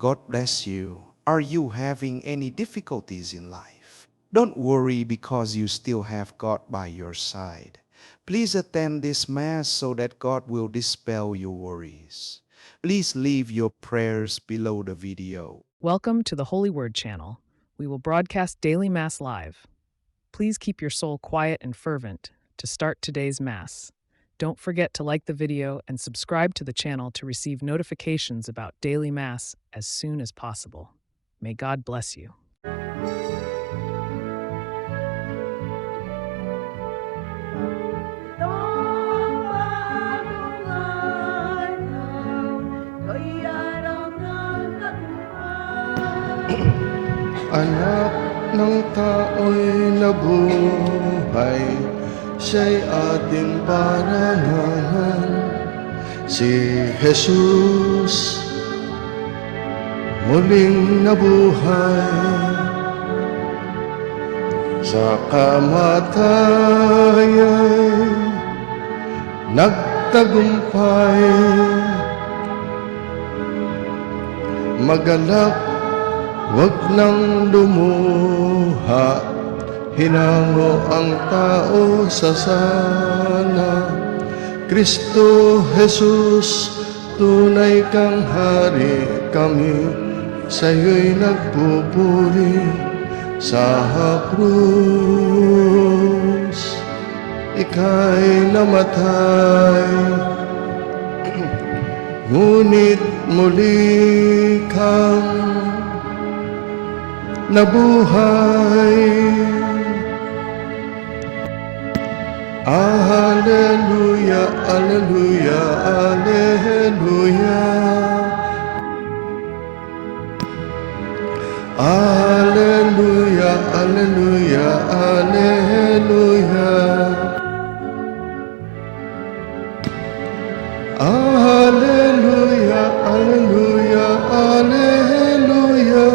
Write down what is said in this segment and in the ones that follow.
God bless you. Are you having any difficulties in life? Don't worry because you still have God by your side. Please attend this Mass so that God will dispel your worries. Please leave your prayers below the video. Welcome to the Holy Word channel. We will broadcast daily Mass live. Please keep your soul quiet and fervent to start today's Mass. Don't forget to like the video and subscribe to the channel to receive notifications about daily Mass as soon as possible. May God bless you. Anak ng tao'y nabuhay, siya'y ating parangalan. Si Jesus muling nabuhay, sa kamatayay nagtagumpay. Magalak, wag nang lumuha, hinango ang tao sa sala. Kristo Jesus, tunay kang hari, kami sa'yo'y nagpupuri. Sa krus, ika'y namatay, ngunit muli kang nabuhay. Alleluia, alleluia, alleluia. Alleluia, alleluia, alleluia. Alleluia, alleluia, alleluia.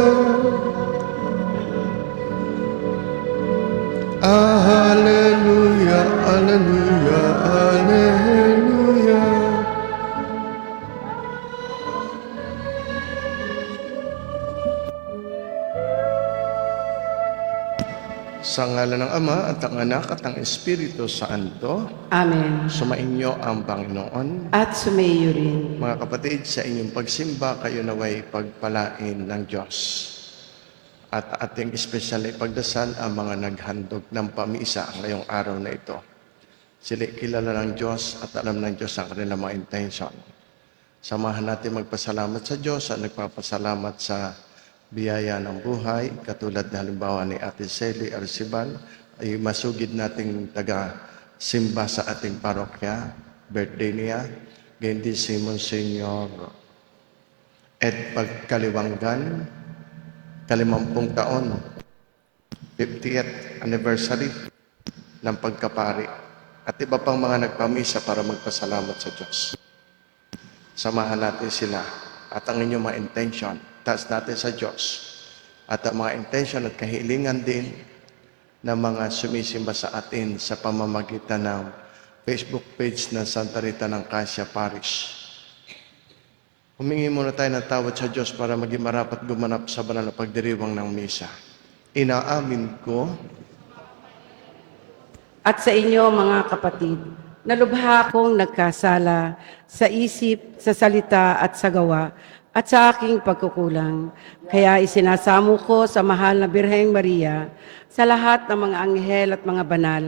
Alleluia, alleluia, alleluia. Sa ngalan ng Ama at ng Anak at ng Espiritu Santo, Amen. sumainyo ang Panginoon. At sumaiyo rin. Mga kapatid, sa inyong pagsimba, kayo naway pagpalain ng Diyos. At ating espesyal na ipagdasal ang mga naghandog ng pamisa ngayong araw na ito. Sila kilala ng Diyos at alam ng Diyos ang kanilang mga intention. Samahan natin magpasalamat sa Diyos at nagpapasalamat sa biyaya ng buhay, katulad na halimbawa ni Ate Sally Arciban, ay masugid nating taga-simba sa ating parokya, birthday niya. Ganyan din si Monsignor Ed Pagkaliwanggan, 50 taon, 50th anniversary ng pagkapari, at iba pang mga nagpamisa para magpasalamat sa Diyos. Samahan natin sila at ang inyong mga intention, taas natin sa Diyos, at ang mga intention at kahilingan din ng mga sumisimba sa atin sa pamamagitan ng Facebook page ng Santa Rita ng Cassia Parish. Humingi muna tayo ng tawad sa Diyos para maging marapat gumanap sa banal na pagdiriwang ng misa. Inaamin ko At sa inyo, mga kapatid, nalubha akong nagkasala sa isip, sa salita at sa gawa, at sa aking pagkukulang. Kaya isinasamo ko sa mahal na Birheng Maria, sa lahat ng mga anghel at mga banal,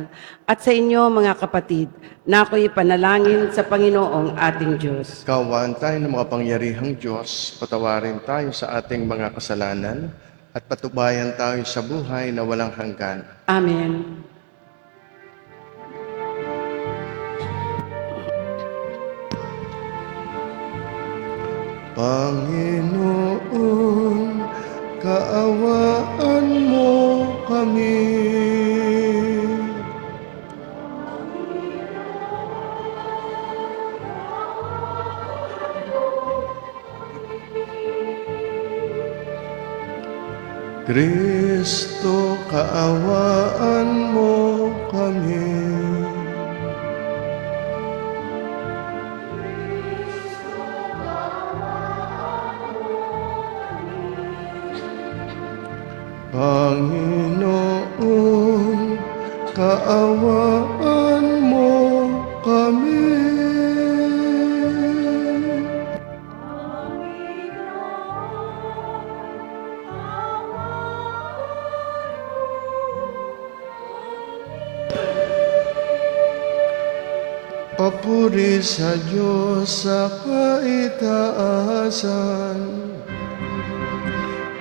at sa inyo, mga kapatid, na ako'y panalangin sa Panginoong ating Diyos. Kaawaan tayo ng mga pangyarihang Diyos, patawarin tayo sa ating mga kasalanan, at patubayan tayo sa buhay na walang hanggan. Amen. Panginoon, kaawaan mo kami. Kristo, kaawaan mo kami. Panginoon, kaawaan mo kami. Papuri sa Diyos sa kaitaasan,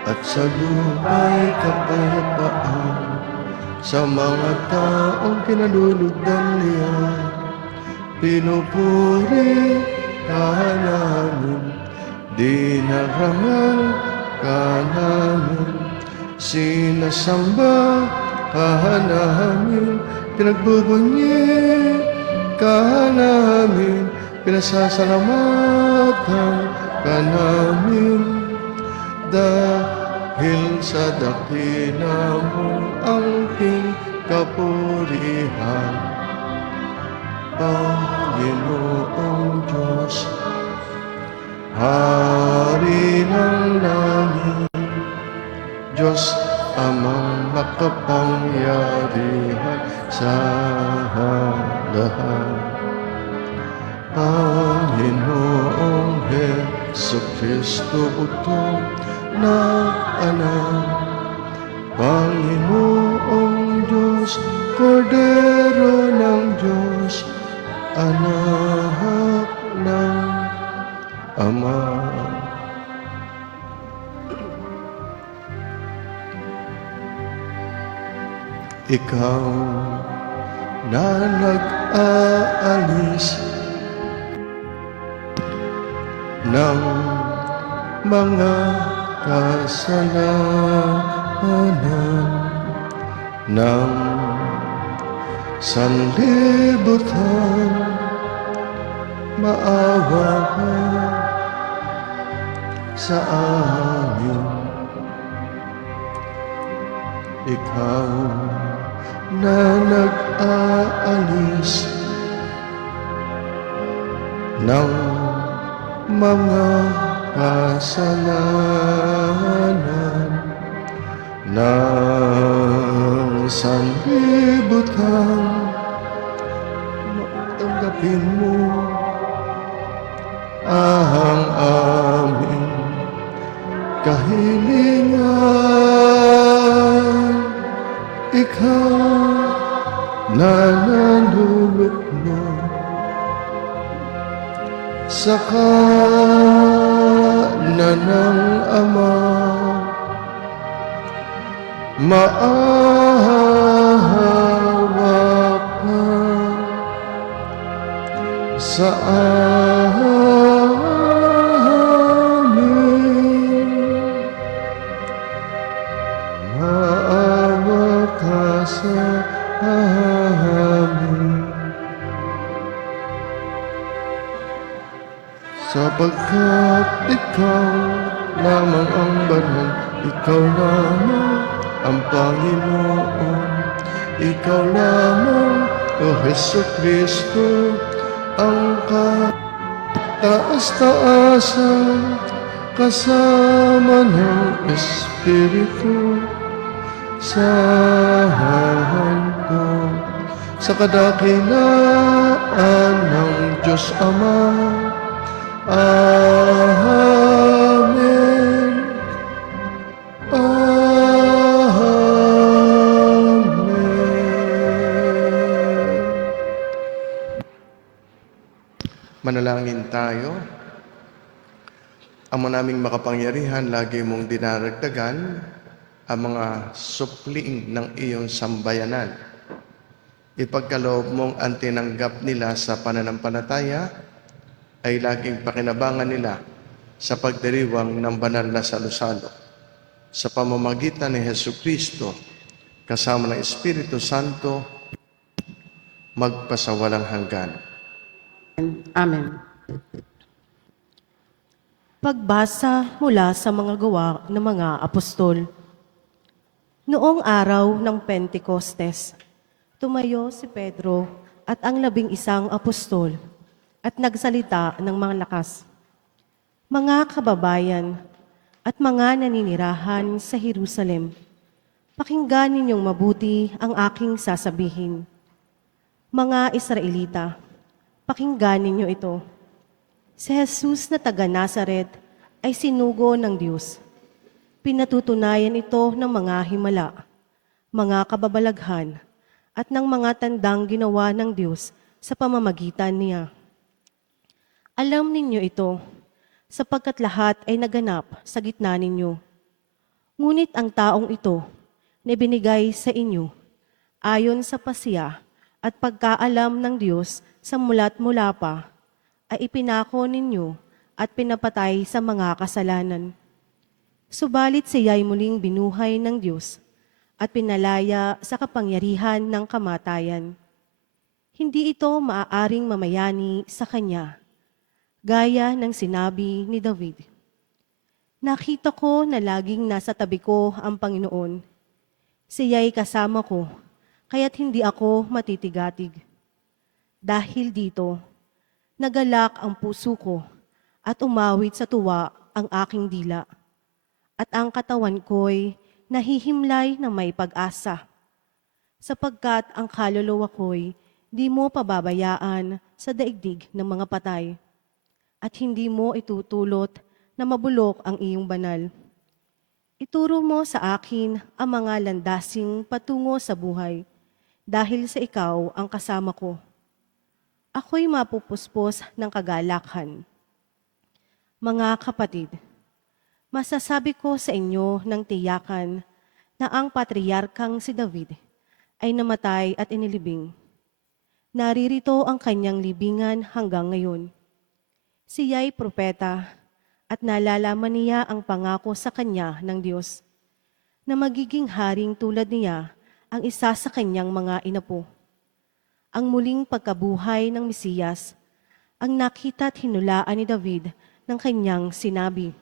at sa lupa'y kapayapaan sa mga taong kinalulugdan niya. Pinupuri ka namin, dinarangal ka namin, sinasamba ka namin, pinagbubunyi ka namin, pinasasalamatan ka namin. Dahil sa dakila mong angking kapurihan, Panginoong Diyos, Hari ng langit, Diyos amang makapangyarihan sa lahat. Panginoong Jesucristo, utong na anak, Panginoong Diyos, Kordero ng Diyos, anak ng Ama. Ikaw na nag-aalis ng mga kasalanan ng sanlibutan, maawa ka sa amin. Ikaw na nag-aalis ng mga kasalanan ng sanlibutan, tanggapin mo ang aming kahilingan. Ikaw na naluluklo sa kanan ng Ama, maawa ka sa amin. Maawa ka sa amin. Sapagkat ikaw lamang ang banal, ikaw lamang ang Panginoon, ikaw lamang, O Jesucristo, ang kataas-taasan, kasama ng Espiritu Santo, sa kadakilaan ng Diyos Ama. Amen. Amen. Manalangin tayo. Ama naming makapangyarihan, lagi mong dinaragdagan ang mga supling ng iyong sambayanan. Ipagkaloob mong ang tinanggap nila sa pananampalataya ay laging pakinabangan nila sa pagdiriwang ng banal na salusalo sa pamamagitan ni Hesukristo kasama ng Espiritu Santo magpasawalang hanggan. Amen. Pagbasa mula sa mga gawa ng mga apostol. Noong araw ng Pentecostes, tumayo si Pedro at ang 11 apostol at nagsalita ng mga lakas. Mga kababayan at mga naninirahan sa Jerusalem, pakinggan ninyong mabuti ang aking sasabihin. Mga Israelita, pakinggan ninyo ito. Si Jesus na taga Nazaret ay sinugo ng Diyos. Pinatutunayan ito ng mga himala, mga kababalaghan, at ng mga tandang ginawa ng Diyos sa pamamagitan niya. Alam ninyo ito, sapagkat lahat ay naganap sa gitna ninyo. Ngunit ang taong ito na binigay sa inyo, ayon sa pasiya at pagkaalam ng Diyos sa mula't mula pa, ay ipinako ninyo at pinapatay sa mga kasalanan. Subalit siya'y muling binuhay ng Diyos at pinalaya sa kapangyarihan ng kamatayan. Hindi ito maaaring mamayani sa Kanya, gaya ng sinabi ni David. Nakita ko na laging nasa tabi ko ang Panginoon. Siya'y kasama ko, kaya't hindi ako matitigatig. Dahil dito, nagalak ang puso ko at umawit sa tuwa ang aking dila. At ang katawan ko'y nahihimlay ng may pag-asa, sapagkat ang kaluluwa ko'y di mo pababayaan sa daigdig ng mga patay, at hindi mo itutulot na mabulok ang iyong banal. Ituro mo sa akin ang mga landasing patungo sa buhay, dahil sa ikaw ang kasama ko. Ako'y mapupuspos ng kagalakan. Mga kapatid, masasabi ko sa inyo ng tiyakan na ang patriarkang si David ay namatay at inilibing. Naririto ang kanyang libingan hanggang ngayon. Siya'y propeta at nalalaman niya ang pangako sa kanya ng Diyos na magiging haring tulad niya ang isa sa kanyang mga inapo. Ang muling pagkabuhay ng Mesiyas ang nakita at hinulaan ni David ng kanyang sinabi.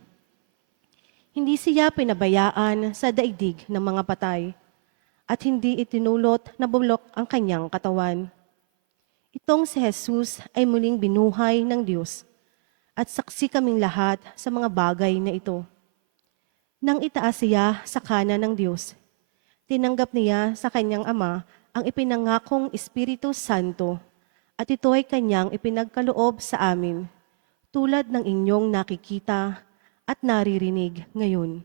Hindi siya pinabayaan sa daigdig ng mga patay at hindi itinulot na bulok ang kanyang katawan. Itong si Jesus ay muling binuhay ng Diyos at saksi kaming lahat sa mga bagay na ito. Nang itaas siya sa kanan ng Diyos, tinanggap niya sa kanyang Ama ang ipinangakong Espiritu Santo at ito ay kanyang ipinagkaloob sa amin, tulad ng inyong nakikita at naririnig ngayon.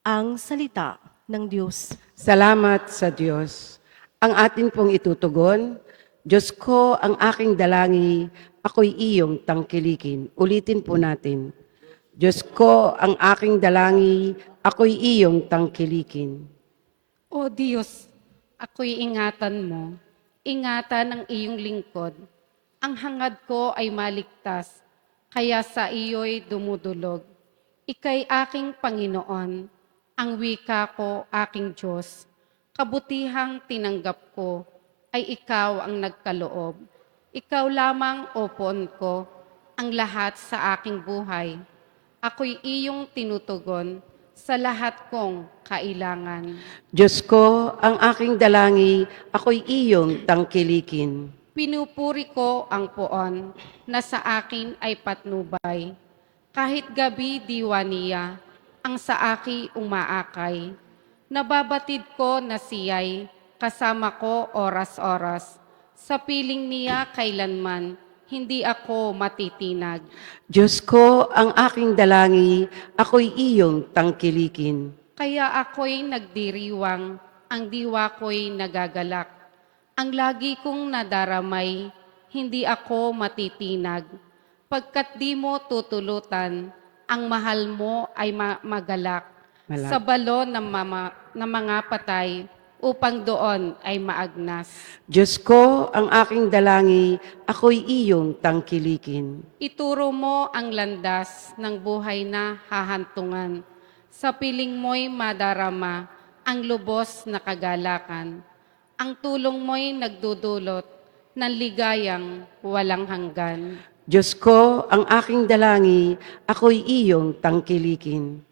Ang salita ng Diyos. Salamat sa Diyos. Ang atin pong itutugon, Diyos ko, ang aking dalangi, ako'y iyong tangkilikin. Ulitin po natin. Diyos ko, ang aking dalangi, ako'y iyong tangkilikin. O Diyos, ako'y ingatan mo, ingatan ng iyong lingkod. Ang hangad ko ay maligtas, kaya sa iyo'y dumudulog. Ika'y aking Panginoon, ang wika ko aking Diyos. Kabutihang tinanggap ko ay ikaw ang nagkaloob. Ikaw lamang, O Poon ko, ang lahat sa aking buhay. Ako'y iyong tinutugon sa lahat kong kailangan. Diyos ko, ang aking dalangi, ako'y iyong tangkilikin. Pinupuri ko ang poon na sa akin ay patnubay. Kahit gabi diwa niya, ang sa aki umaakay. Nababatid ko na siya'y kasama ko oras-oras. Sa piling niya kailanman, hindi ako matitinag. Diyos ko, ang aking dalangi, ako'y iyong tangkilikin. Kaya ako'y nagdiriwang, ang diwa ko'y nagagalak. Ang lagi kong nadaramay, hindi ako matitinag. Pagkat di mo tutulutan, ang mahal mo ay magalak. Malak. Sa balo ng mga patay, upang doon ay maagnas. Diyos ko, ang aking dalangi, ako'y iyong tangkilikin. Ituro mo ang landas ng buhay na hahantungan. Sa piling mo'y madarama ang lubos na kagalakan. Ang tulong mo'y nagdudulot ng ligayang walang hanggan. Diyos ko, ang aking dalangi, ako'y iyong tangkilikin.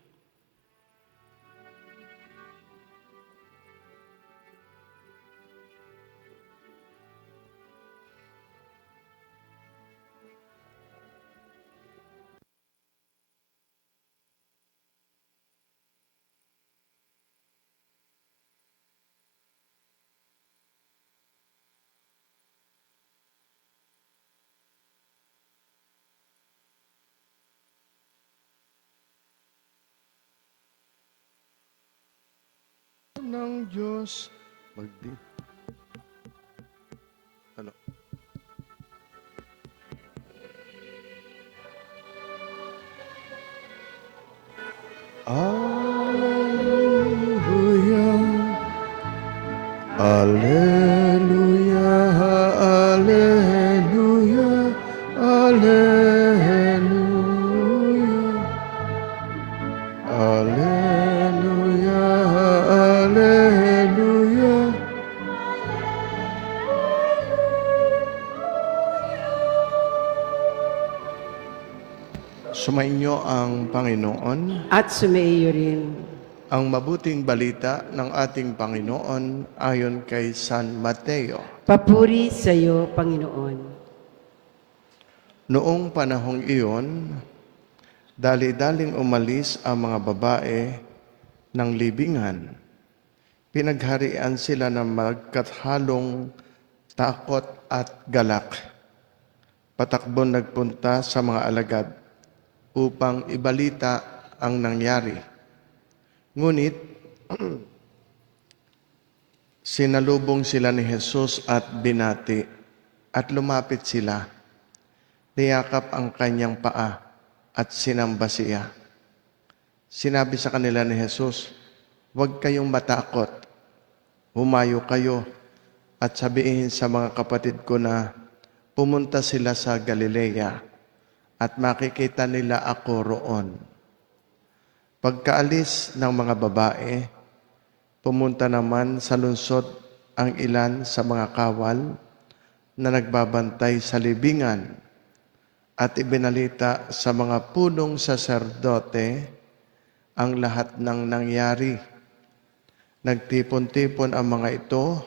Ng Diyos. Magdi. Ano? Alleluia. Alleluia. Alleluia. Alleluia. Alleluia. Alleluia. Sumainyo ang Panginoon. At sumaiyo rin. Ang mabuting balita ng ating Panginoon ayon kay San Mateo. Papuri sa iyo, Panginoon. Noong panahong iyon, dali-daling umalis ang mga babae ng libingan. Pinagharian sila ng magkathalong takot at galak. Patakbon nagpunta sa mga alagad upang ibalita ang nangyari. Ngunit, sinalubong sila ni Jesus at binati at lumapit sila. Niyakap ang kanyang paa at sinamba siya. Sinabi sa kanila ni Jesus, "Huwag kayong matakot. Humayo kayo at sabihin sa mga kapatid ko na pumunta sila sa Galilea at makikita nila ako roon." Pagkaalis ng mga babae, pumunta naman sa lungsod ang ilan sa mga kawal na nagbabantay sa libingan at ibinalita sa mga punong saserdote ang lahat ng nangyari. Nagtipon-tipon ang mga ito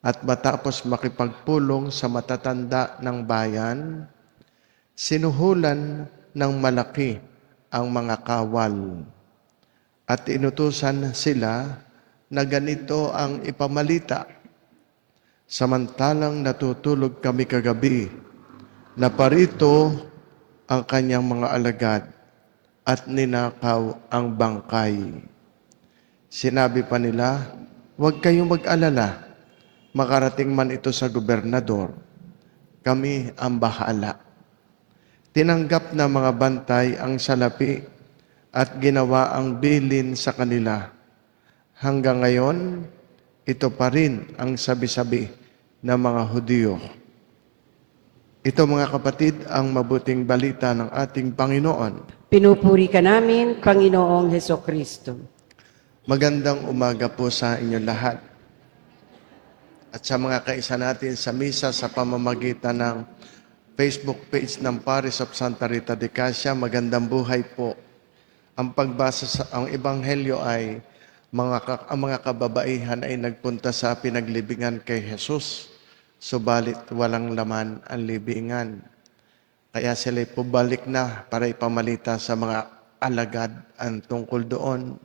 at matapos makipagpulong sa matatanda ng bayan, sinuhulan ng malaki ang mga kawal at inutusan sila na ganito ang ipamalita. Samantalang natutulog kami kagabi, naparito ang kanyang mga alagad at ninakaw ang bangkay. Sinabi pa nila, "Huwag kayong mag-alala, makarating man ito sa gobernador, kami ang bahala." Tinanggap ng mga bantay ang salapi at ginawa ang bilin sa kanila. Hanggang ngayon, ito pa rin ang sabi-sabi ng mga Hudyo. Ito mga kapatid, ang mabuting balita ng ating Panginoon. Pinupuri ka namin, Panginoong Hesukristo. Magandang umaga po sa inyo lahat. At sa mga kaisa natin sa misa sa pamamagitan ng Facebook page ng Paris of Santa Rita de Casia, magandang buhay po. Ang pagbasa sa ang ebanghelyo ay ang mga kababaihan ay nagpunta sa pinaglibingan kay Jesus, subalit walang laman ang libingan. Kaya sila pabalik na para ipamalita sa mga alagad ang tungkol doon.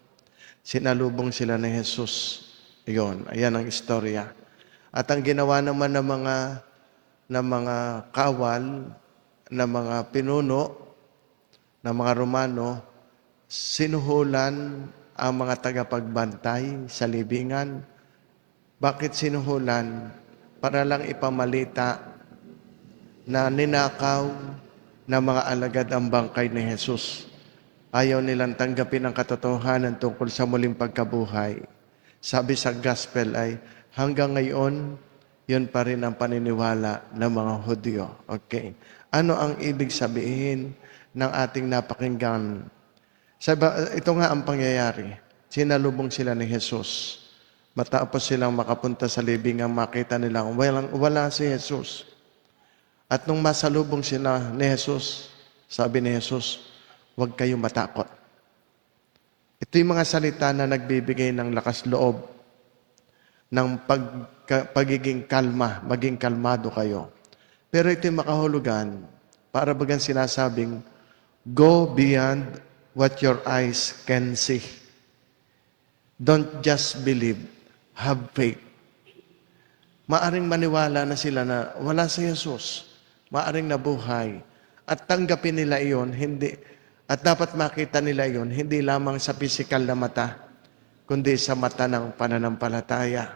Sinalubong sila ni Jesus. Ayan ang istorya. At ang ginawa naman ng mga kawal, ng mga pinuno, ng mga Romano, sinuhulan ang mga tagapagbantay sa libingan. Bakit sinuhulan? Para lang ipamalita na ninakaw ng mga alagad ang bangkay ni Jesus. Ayaw nilang tanggapin ang katotohanan tungkol sa muling pagkabuhay. Sabi sa gospel ay hanggang ngayon, yun pa rin ang paniniwala ng mga Hudyo. Okay. Ano ang ibig sabihin ng ating napakinggan? Ito nga ang pangyayari. Sinalubong sila ni Jesus. Matapos silang makapunta sa libingan, makita nilang wala si Jesus. At nung masalubong sila ni Jesus, sabi ni Jesus, huwag kayong matakot. Ito yung mga salita na nagbibigay ng lakas loob, ng pagiging kalma, maging kalmado kayo. Pero ito yung makahulugan, para bagang sinasabing, go beyond what your eyes can see. Don't just believe, have faith. Maaring maniwala na sila na wala si Jesus. Maaring nabuhay. At tanggapin nila iyon, at dapat makita nila iyon, hindi lamang sa pisikal na mata, kundi sa mata ng pananampalataya.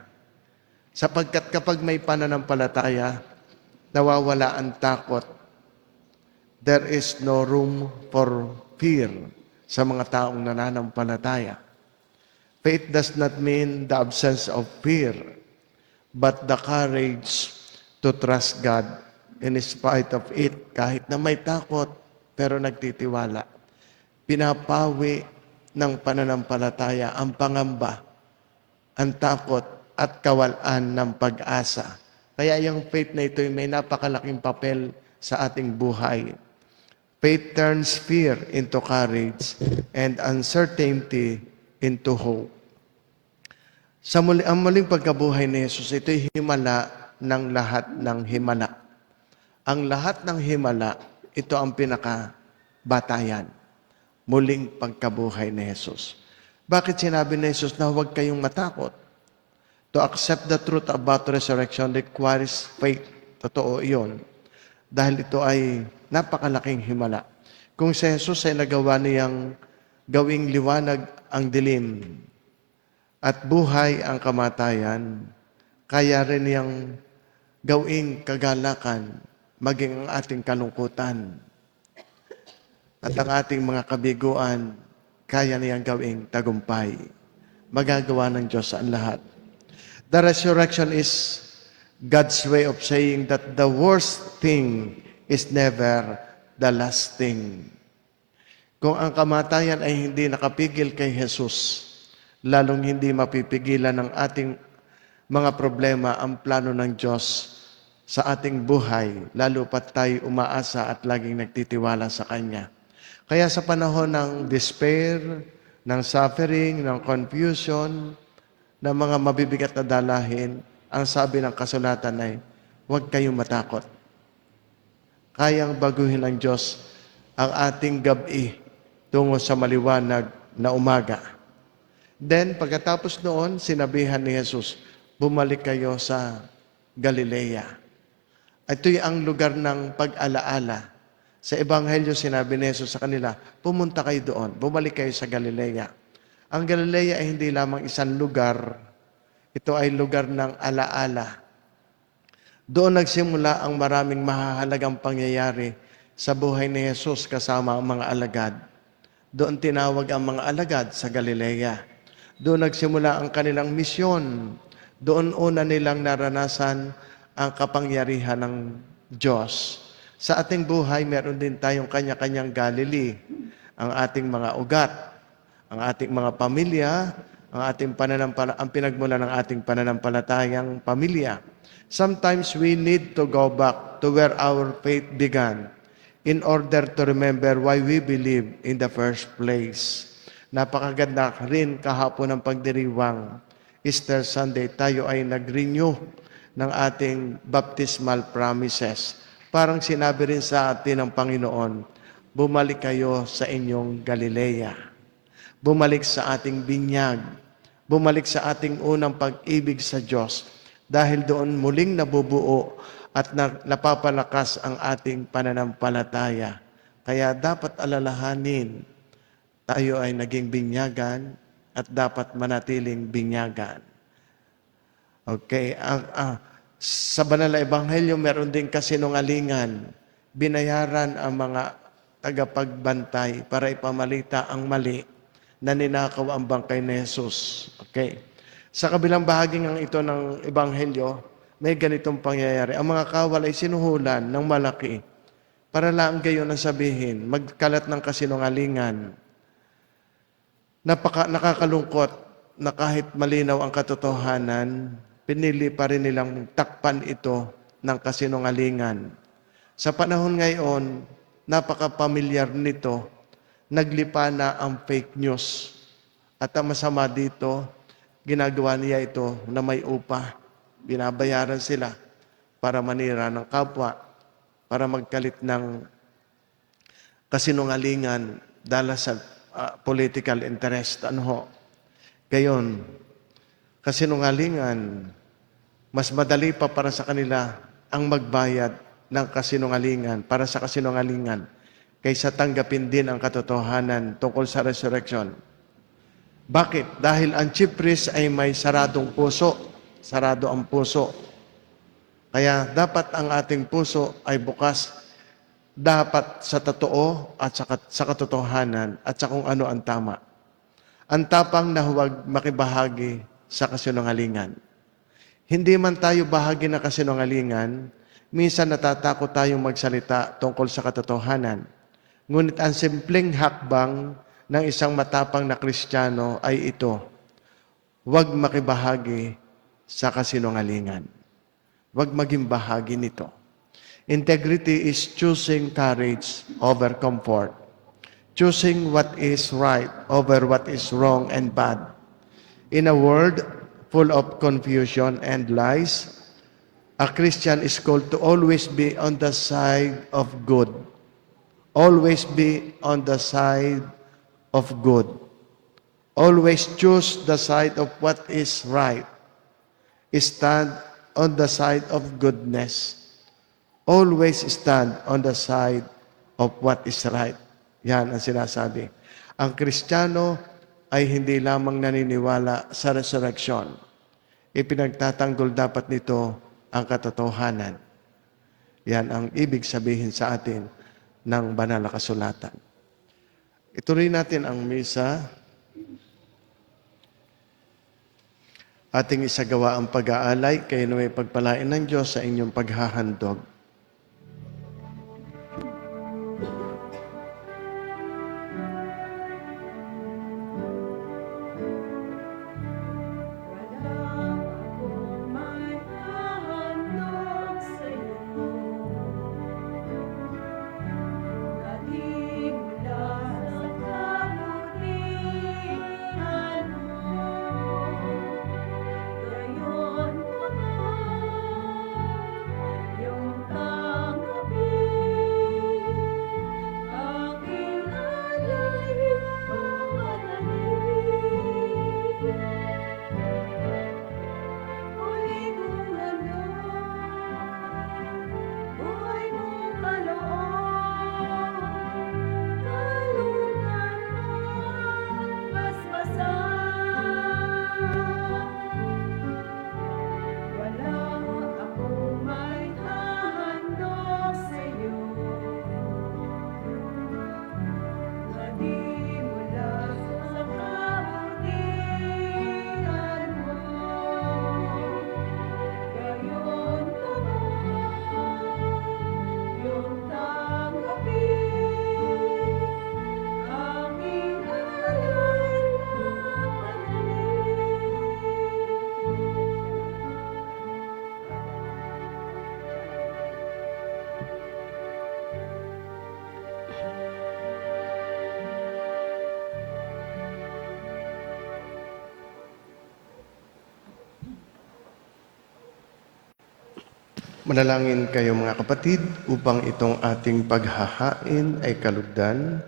Sapagkat kapag may pananampalataya, nawawala ang takot. There is no room for fear sa mga taong nananampalataya. Faith does not mean the absence of fear, but the courage to trust God in spite of it. Kahit na may takot, pero nagtitiwala. Pinapawi ng pananampalataya ang pangamba, ang takot at kawalan ng pag-asa. Kaya yung faith na ito may napakalaking papel sa ating buhay. Faith turns fear into courage and uncertainty into hope. Ang muling pagkabuhay ni Jesus, ito'y himala ng lahat ng himala. Ang lahat ng himala, ito ang pinakabatayan. Muling pagkabuhay ni Jesus. Bakit sinabi ni Jesus na huwag kayong matakot? To accept the truth about resurrection requires faith. Totoo iyon. Dahil ito ay napakalaking himala. Kung si Jesus ay nagawa niyang gawing liwanag ang dilim at buhay ang kamatayan, kaya rin niyang gawing kagalakan maging ang ating kalungkutan. At ang ating mga kabiguan, kaya niyang gawing tagumpay. Magagawa ng Diyos ang lahat. The resurrection is God's way of saying that the worst thing is never the last thing. Kung ang kamatayan ay hindi nakapigil kay Jesus, lalong hindi mapipigilan ng ating mga problema ang plano ng Diyos sa ating buhay, lalo pat tayo umaasa at laging nagtitiwala sa Kanya. Kaya sa panahon ng despair, ng suffering, ng confusion, ng mga mabibigat na dalahin, ang sabi ng kasulatan ay, huwag kayong matakot. Kayang baguhin ng Diyos ang ating gabi tungo sa maliwanag na umaga. Then, pagkatapos noon, sinabihan ni Jesus, bumalik kayo sa Galilea. Ito'y ang lugar ng pag-alaala. Sa Ebanghelyo, sinabi ni Jesus sa kanila, pumunta kayo doon, bumalik kayo sa Galilea. Ang Galilea ay hindi lamang isang lugar, ito ay lugar ng alaala. Doon nagsimula ang maraming mahahalagang pangyayari sa buhay ni Jesus kasama ang mga alagad. Doon tinawag ang mga alagad sa Galilea. Doon nagsimula ang kanilang misyon. Doon una nilang naranasan ang kapangyarihan ng Diyos. Sa ating buhay, meron din tayong kanya-kanyang Galilee. Ang ating mga ugat, ang ating mga pamilya, ang pinagmula ng ating pananampalatayang pamilya. Sometimes we need to go back to where our faith began in order to remember why we believe in the first place. Napakaganda rin kahapon ng pagdiriwang. Easter Sunday, tayo ay nag-renew ng ating baptismal promises. Parang sinabi rin sa atin ng Panginoon, bumalik kayo sa inyong Galilea. Bumalik sa ating binyag. Bumalik sa ating unang pag-ibig sa Diyos. Dahil doon muling nabubuo at napapalakas ang ating pananampalataya. Kaya dapat alalahanin, tayo ay naging binyagan at dapat manatiling binyagan. Okay, sa banal na ebanghelyo, meron din kasinungalingan. Binayaran ang mga tagapagbantay para ipamalita ang mali na ninakaw ang bangkay ni Jesus. Okay. Sa kabilang bahagi ng ito ng Ebanghelyo, may ganitong pangyayari. Ang mga kawal ay sinuhulan ng malaki para lang gayon ang sabihin, magkalat ng kasinungalingan. Nakakalungkot na kahit malinaw ang katotohanan, pinili pa rin nilang takpan ito ng kasinungalingan. Sa panahon ngayon, napaka-pamilyar nito, naglipa na ang fake news. At ang masama dito, ginagawa niya ito na may upa. Binabayaran sila para manira ng kapwa, para magkalit ng kasinungalingan dahil sa political interest. Ano ho? Gayon, kasinungalingan, mas madali pa para sa kanila ang magbayad ng kasinungalingan, para sa kasinungalingan, kaysa tanggapin din ang katotohanan tungkol sa resurrection. Bakit? Dahil ang chief priest ay may saradong puso. Sarado ang puso. Kaya dapat ang ating puso ay bukas. Dapat sa totoo at sa katotohanan at sa kung ano ang tama. Ang tapang na huwag makibahagi sa kasinungalingan. Hindi man tayo bahagi ng kasinungalingan, minsan natatakot tayong magsalita tungkol sa katotohanan. Ngunit ang simpleng hakbang ng isang matapang na Kristiyano ay ito, huwag makibahagi sa kasinungalingan. Huwag maging bahagi nito. Integrity is choosing courage over comfort. Choosing what is right over what is wrong and bad. In a world full of confusion and lies, a Christian is called to always be on the side of good. Always be on the side of good. Always choose the side of what is right. Stand on the side of goodness. Always stand on the side of what is right. Yan ang sinasabi. Ang Kristiyano ay hindi lamang naniniwala sa resurrection. Ipinagtatanggol dapat nito ang katotohanan. Yan ang ibig sabihin sa atin ng banal na kasulatan. Ituloy natin ang misa. Ating isagawa ang pag-aalay, kayo na may pagpalain ng Diyos sa inyong paghahandog. Manalangin kayo mga kapatid upang itong ating paghahain ay kalugdan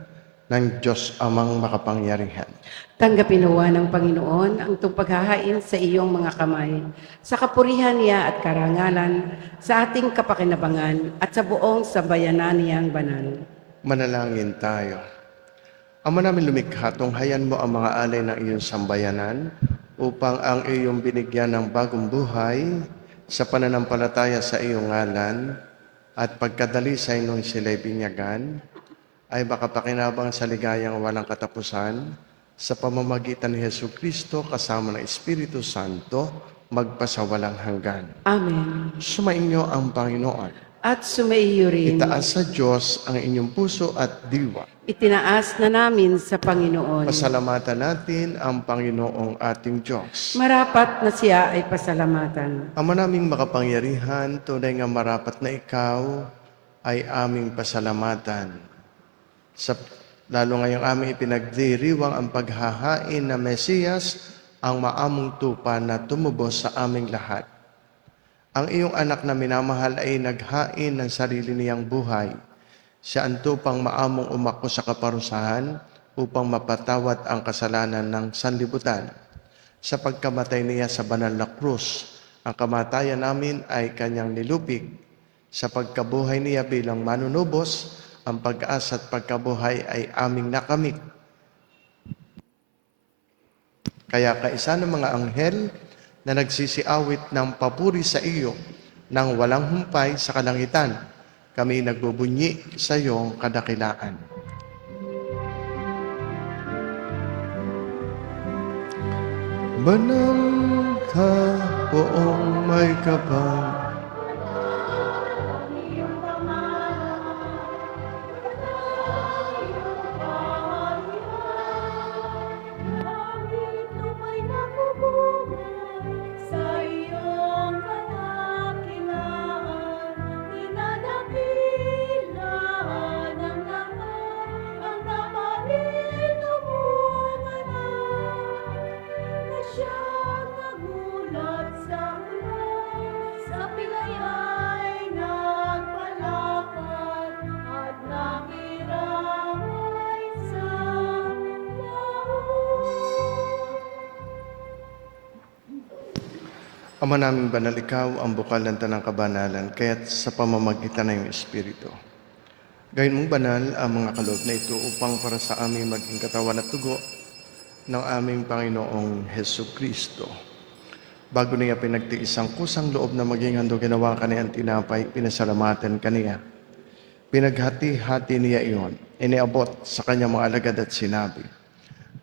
ng Diyos Amang makapangyarihan. Tanggapin nawa ng Panginoon ang itong paghahain sa iyong mga kamay, sa kapurihan niya at karangalan, sa ating kapakinabangan at sa buong sambayanan niyang banal. Manalangin tayo. Ama namin lumikha, tunghayan mo ang mga alay ng iyong sambayanan upang ang iyong binigyan ng bagong buhay sa pananampalataya sa iyong ngalan at pagkadalisay nung sila'y binyagan, ay makapakinabang sa ligayang walang katapusan sa pamamagitan ni Hesu Kristo kasama ng Espiritu Santo, magpasawalang hanggan. Amen. Sumainyo ang Panginoon. At sumaiyo rin. Itaas sa Diyos ang inyong puso at diwa. Itinaas na namin sa Panginoon. Pasalamatan natin ang Panginoong ating Diyos. Marapat na siya ay pasalamatan. Ama naming makapangyarihan, tunay nga marapat na ikaw ay aming pasalamatan. Lalo ngayong aming ipinagdiriwang ang paghahain na Mesiyas, ang maamong tupa na tumubos sa aming lahat. Ang iyong anak na minamahal ay naghain ng sarili niyang buhay. Siya ang tupang maamong umako sa kaparusahan upang mapatawad ang kasalanan ng sanlibutan. Sa pagkamatay niya sa banal na krus, ang kamatayan namin ay kanyang nilupig. Sa pagkabuhay niya bilang manunubos, ang pag-asa at pagkabuhay ay aming nakamit. Kaya kaisa ng mga anghel na nagsisiawit ng papuri sa iyo nang walang humpay sa kalangitan, kami nagbubunyi sa iyong kadakilaan. Banal ka, poong may kapal. Ama naming banal, ikaw ang bukal ng tanang kabanalan, kaya't sa pamamagitan ng iyong Espiritu. Gawin mong banal ang mga kaloob na ito upang para sa aming maging katawan at tugo ng aming Panginoong Hesu Kristo. Bago niya pinagtiis ang kusang loob na maging handog ginawa kaniyang tinapay, pinasalamatan kaniya. Pinaghati-hati niya iyon, iniabot sa kanyang mga alagad at sinabi,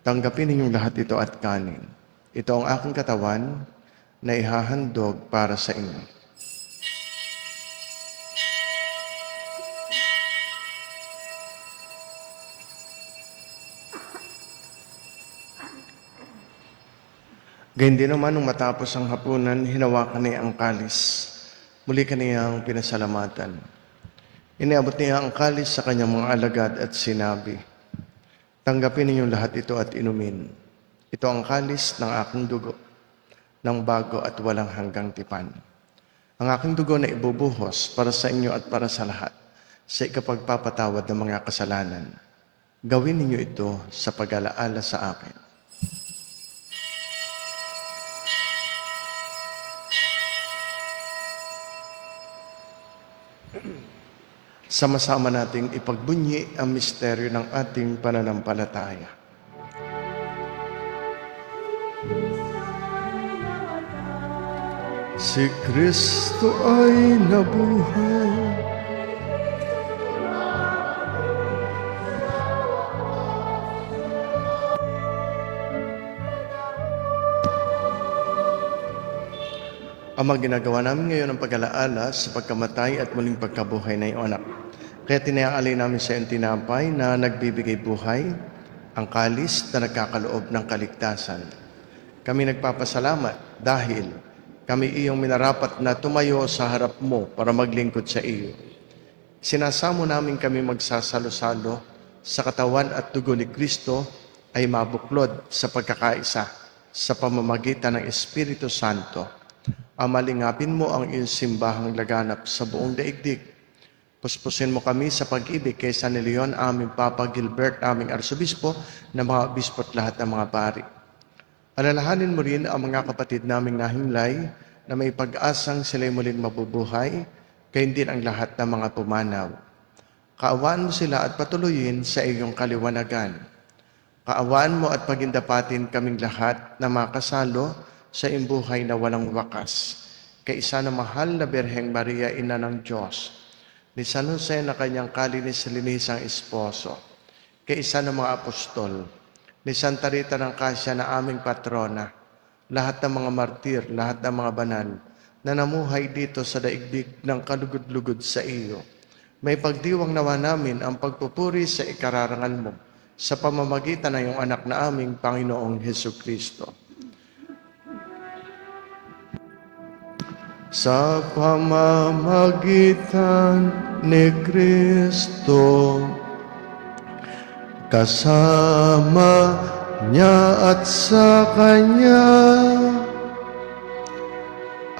tanggapin ninyong lahat ito at kanin. Ito ang aking katawan na ihahandog para sa inyo. Gayun din naman, nung matapos ang hapunan, hinawakan niya ang kalis. Muli kaniyang pinasalamatan. Iniabot niya ang kalis sa kanyang mga alagad at sinabi, tanggapin ninyong lahat ito at inumin. Ito ang kalis ng aking dugo, ng bago at walang hanggang tipan. Ang aking dugo na ibubuhos para sa inyo at para sa lahat, sa ikapagpapatawad ng mga kasalanan. Gawin ninyo ito sa pag-alaala sa akin. Sama-sama nating ipagbunyi ang misteryo ng ating pananampalataya. Si Kristo ay nabuhay. Ama, ginagawa namin ngayon ang pag-alaala sa pagkamatay at muling pagkabuhay na iyong anak. Kaya tinayaalay namin sa iyong tinapay na nagbibigay buhay, ang kalis na nagkakaloob ng kaligtasan. Kami nagpapasalamat dahil kami iyong minarapat na tumayo sa harap mo para maglingkod sa iyo. Sinasamo namin kami magsasalo-salo sa katawan at dugo ni Kristo ay mabuklod sa pagkakaisa sa pamamagitan ng Espiritu Santo. Amalingapin mo ang iyong simbahang laganap sa buong daigdig. Puspusin mo kami sa pag-ibig kay San Leon, aming Papa Gilbert, aming Arsobispo, na mga obispo at lahat ng mga pari. Alalahanin mo rin ang mga kapatid naming nahimlay na may pag-asang sila'y muling mabubuhay, gayon din ang lahat ng mga pumanaw. Kaawaan mo sila at patuloyin sa iyong kaliwanagan. Kaawaan mo at pagindapatin kaming lahat na makasalo sa imbuhay na walang wakas. Kaisa na mahal na Birheng Maria, Ina ng Diyos, ni San Jose na kanyang kalinis-linisang esposo, kaisa ng mga apostol, ni Santa Rita ng Cassia na aming patrona, lahat ng mga martir, lahat ng mga banal na namuhay dito sa daigdig ng kalugod-lugod sa iyo. May pagdiwang nawa namin ang pagpupuri sa ikararangal mo sa pamamagitan ng iyong anak na aming Panginoong Hesus Kristo. Sa pamamagitan ni Kristo, kasama niya at sa Kanya,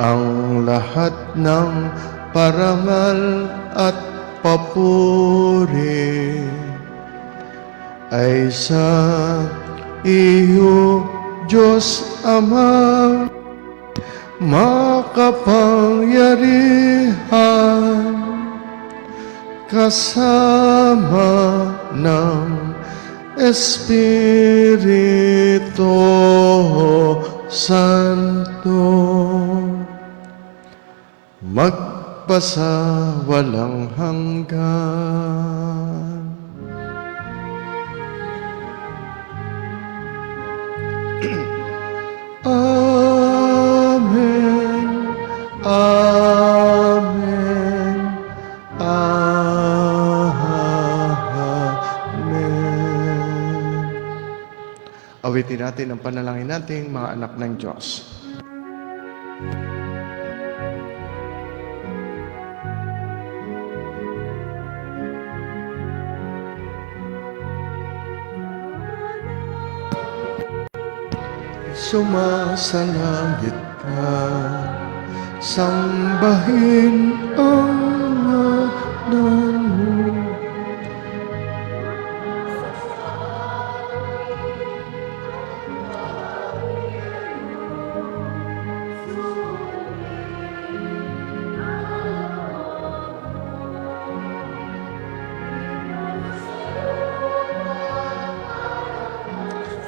ang lahat ng parangal at papuri ay sa iyo, Diyos Ama, makapangyarihan, kasama ng Espiritu Santo, magpasawalang hanggan. Amen. Amen. Amen. Awitin natin ang panalangin nating mga anak ng Diyos. Sumasalangit ka, sambahin ang ngalan mo.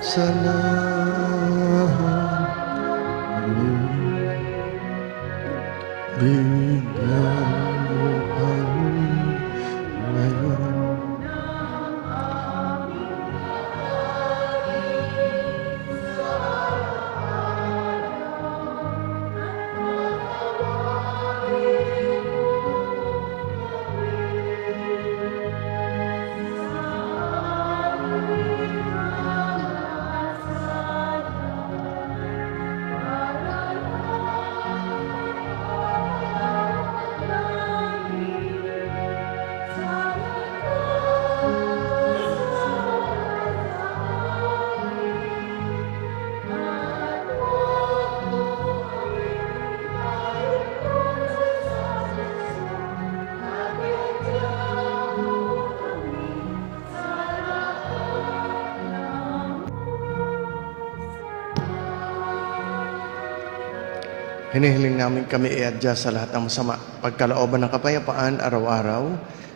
Sa lahat bigyan mo kami ngayon. Hinihiling namin kami iadya sa lahat ng masama, pagkalooban ng kapayapaan araw-araw,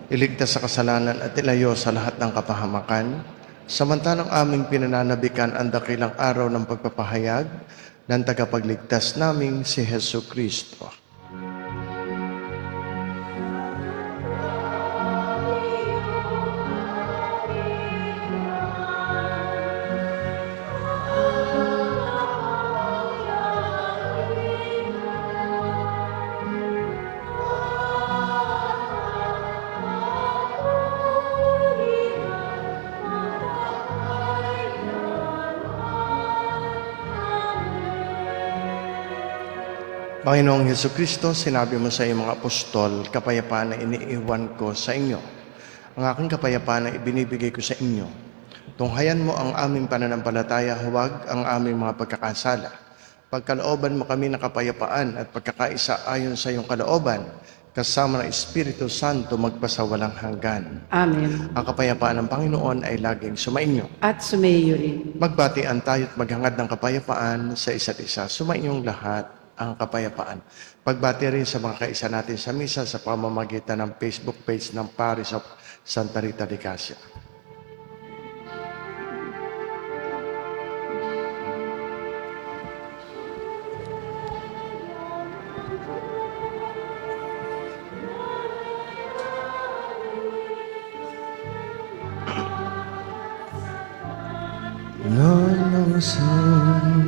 iligtas sa kasalanan at ilayo sa lahat ng kapahamakan, samantalang aming pinananabikan ang dakilang araw ng pagpapahayag ng tagapagligtas naming si Hesus Kristo. Panginoong Hesus Kristo, sinabi mo sa iyong mga apostol, kapayapaan na iniiwan ko sa inyo. Ang aking kapayapaan na ibinibigay ko sa inyo. Tunghayan mo ang aming pananampalataya, huwag ang aming mga pagkakasala. Pagkalooban mo kami ng kapayapaan at pagkakaisa ayon sa iyong kalooban, kasama ng Espiritu Santo magpasawalang hanggan. Amen. Ang kapayapaan ng Panginoon ay laging sumainyo. At sumayo rin. Magbatian tayo at maghangad ng kapayapaan sa isa't isa. Sumainyong lahat ang kapayapaan. Pagbati rin sa mga kaisa natin sa misa sa pamamagitan ng Facebook page ng Parish of Santa Rita de Cassia. na ng sanlibutan,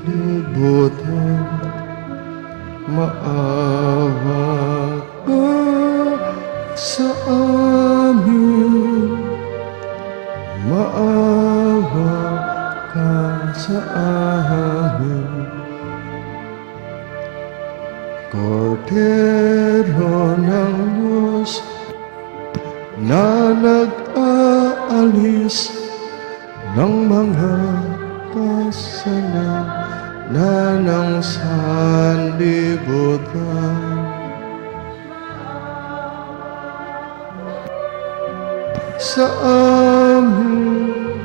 maawa ka sa amin, maawa ka sa amin. Kordero ng Diyos na nag-aalis ng mga kasalanan ng sanlibutan. Sa amin,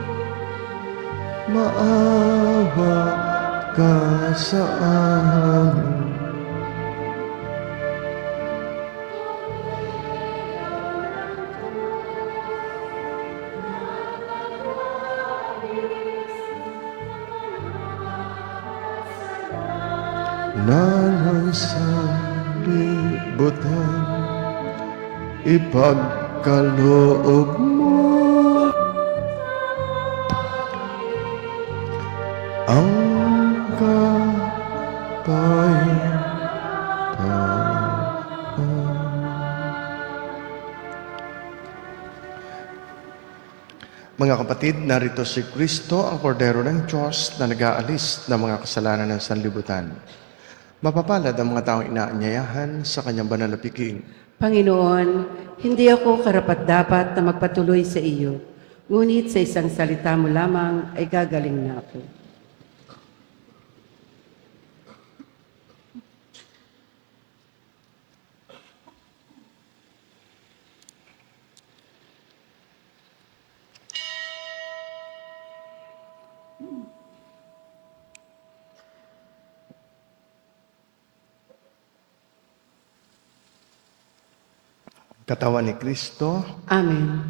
maawa ka sa amin. Na ng sanlibutan, ipagkaloob mo ang kapayapaan. Mga kapatid, narito si Kristo, ang kordero ng Diyos na nag-aalis ng mga kasalanan ng sanlibutan. Mapapalad ang mga taong inaanyayahan sa kanyang banal na piking. Panginoon, hindi ako karapat-dapat na magpatuloy sa iyo, ngunit sa isang salita mo lamang ay gagaling na ako. Katawan ni Kristo, Amen.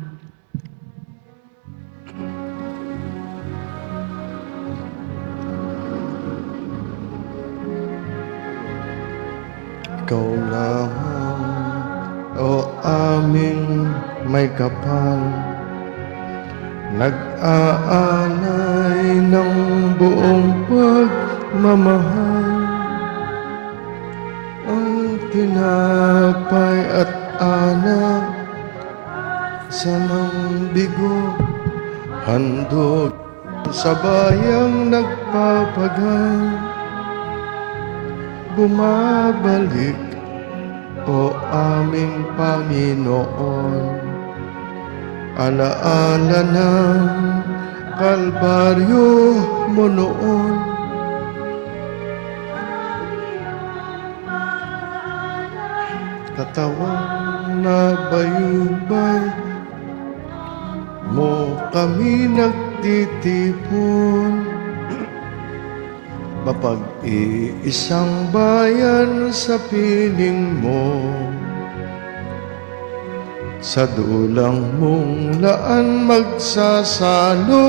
ikaw lamang, o aming may kapal, nag-aanay ng buong pagmamahal. Ang tinapay at anak sa ng bigo, handog sa bayang nagpapagal. Bumabalik, o aming Panginoon, alaala ng Kalbaryo mo noon. Katawan na bayubay mo kami nagtitipon, mapag-iisang bayan sa piling mo. Sa dulang mong laan magsasalo,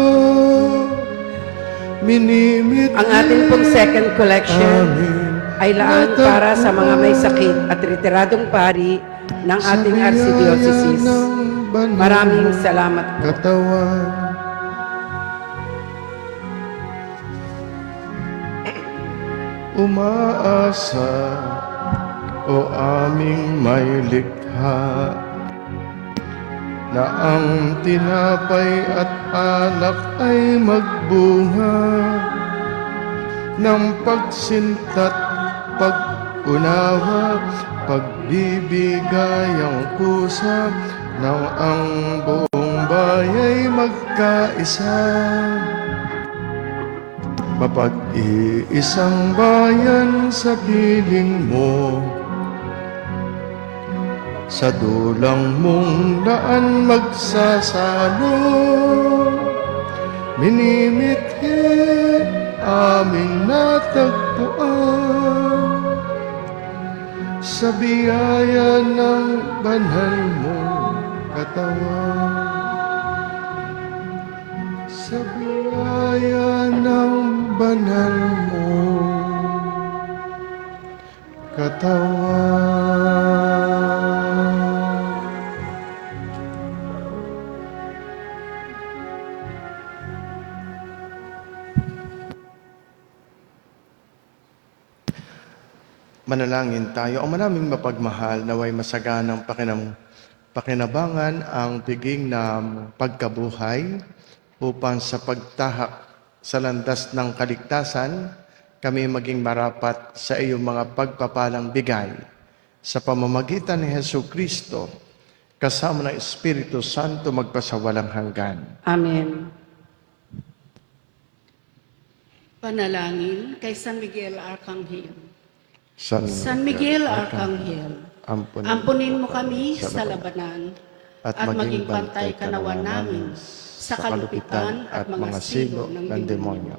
minimit Ang ating pong second collection amin ay laan para sa mga may sakit at retiradong pari ng ating archdiocese. Maraming salamat po. katawan. Umaasa, o aming may likha, na ang tinapay at alak ay magbunga ng pagsintat, pag-unawa, pagbibigay ang kusa, nang ang buong bayay magkaisa. Mapag-iisang bayan sa piling mo, sa dulang mong daan magsasalo, minimithi aming natagpuan, sa biyaya ng banal mong katawan. Sa biyaya ng banal mong katawan. Manalangin tayo. Ang maraming mapagmahal, naway masaganang pakinabangan ang biging ng pagkabuhay upang sa pagtahak sa landas ng kaligtasan, kami maging marapat sa iyong mga pagpapalang bigay. Sa pamamagitan ni Hesu Kristo, kasama ng Espiritu Santo magpasawalang hanggan. Amen. Panalangin kay San Miguel Arcangel. San Miguel Arcangel, ampunin mo kami sa labanan at at maging pantay kanawan namin sa kalupitan at mga sigo ng demonyo.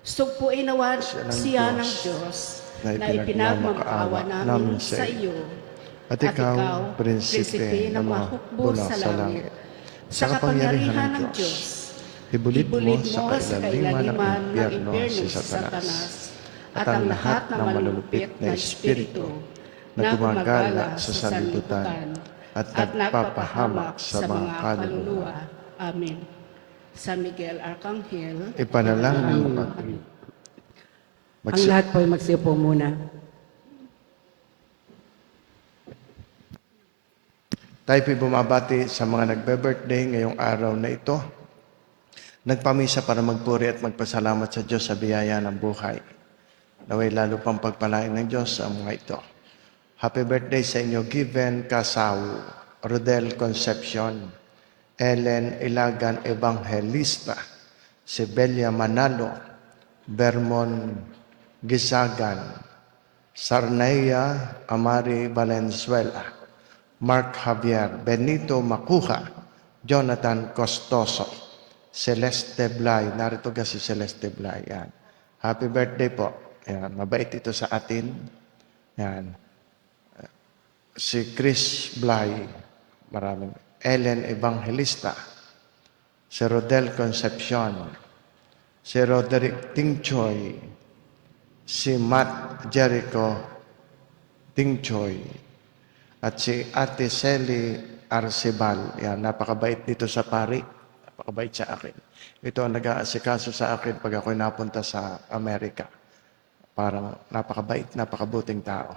Sugpuin nawa siya ng Diyos na ipinagmamakaawa namin sa iyo. At ikaw, prinsipe ng mga hukbo sa langit, sa kapangyarihan ng Diyos, ibulit mo sa kailaliman ng impyerno si Satanas at ang lahat ng malulupit na espiritu na gumagala sa sanlibutan at nagpapahamak sa mga kaluluwa. Amen. San Miguel Arcangel, Ipanalangin mo kami. Ang lahat po ay magsiupo muna. Tayo po'y bumabati sa mga nagbe-birthday ngayong araw na ito. Nagpamisa para magpuri at magpasalamat sa Diyos sa biyaya ng buhay. Naway lalo pang pagpalain ng Diyos sa mga ito. Happy birthday sa inyo, Given Casaw, Rodel Concepcion, Ellen Ilagan Evangelista, Sibelia Manalo, Bermon Gisagan, Sarnea Amari Valenzuela, Mark Javier, Benito Macuja, Jonathan Costoso, Celeste Blay. Narito ka si Celeste Blay. Yan. Happy birthday po. Yan. Mabait ito sa atin. Yan. Si Chris Blay. Maraming. Ellen Evangelista. Si Rodel Concepcion. Si Roderick Tingchoy. Si Matt Jericho Tingchoy. At si Ate Sally Arcebal. Yan. Napakabait nito sa pari. Napakabait sa akin. Ito ang nag-aasikaso sa akin pag ako'y napunta sa Amerika. Parang napakabait, napakabuting tao.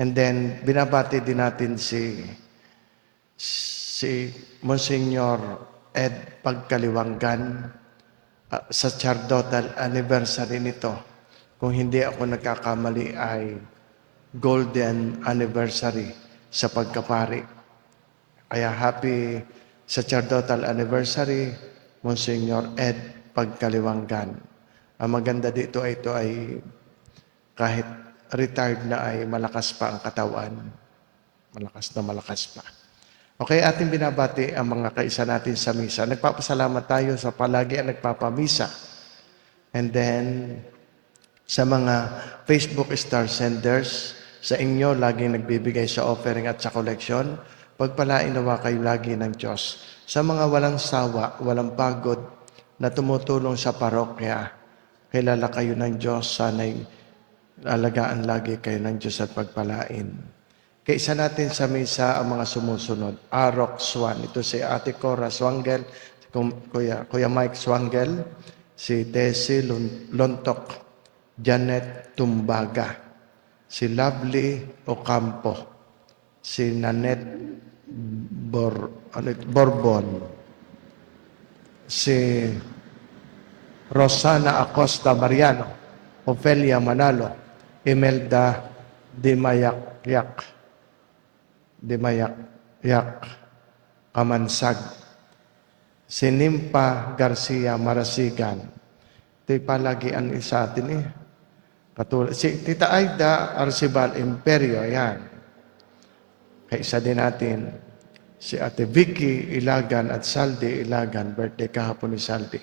And then, binabati din natin si Monsignor Ed Pagkaliwanggan sa sacerdotal anniversary nito. Kung hindi ako nagkakamali ay golden anniversary sa pagkapari. Kaya happy sacerdotal anniversary, Monsignor Ed Pagkaliwanggan. Ang maganda dito ay ito ay kahit retired na ay malakas pa ang katawan. Malakas na malakas pa. Okay, ating binabati ang mga kaisa natin sa misa. Nagpapasalamat tayo sa palagi ang nagpapamisa. And then, sa mga Facebook star senders, sa inyo laging nagbibigay sa offering at sa collection, pagpalain nawa kayo lagi ng Diyos. Sa mga walang sawa, walang pagod, na tumutulong sa parokya, kilala kayo ng Diyos, sana'y alagaan lagi kayo ng Diyos at pagpalain. Kaisa natin sa misa ang mga sumusunod. Arok Swan, ito si Ate Cora Swangel, Kuya Mike Swangel, si Tessie Lontok, Janet Tumbaga, si Lovely Ocampo, si Nanette Borbon, si Rosana Acosta Mariano, Ofelia Manalo, Imelda Dimayak Kamansag, si Nimpa Garcia Marasigan. Ito'y palagian sa atin eh. Katulad, si Tita Aida Arcibal Imperio, yan. Kaisa din natin, si Ate Vicky Ilagan at Saldi Ilagan, birthday kahapon ni Saldi.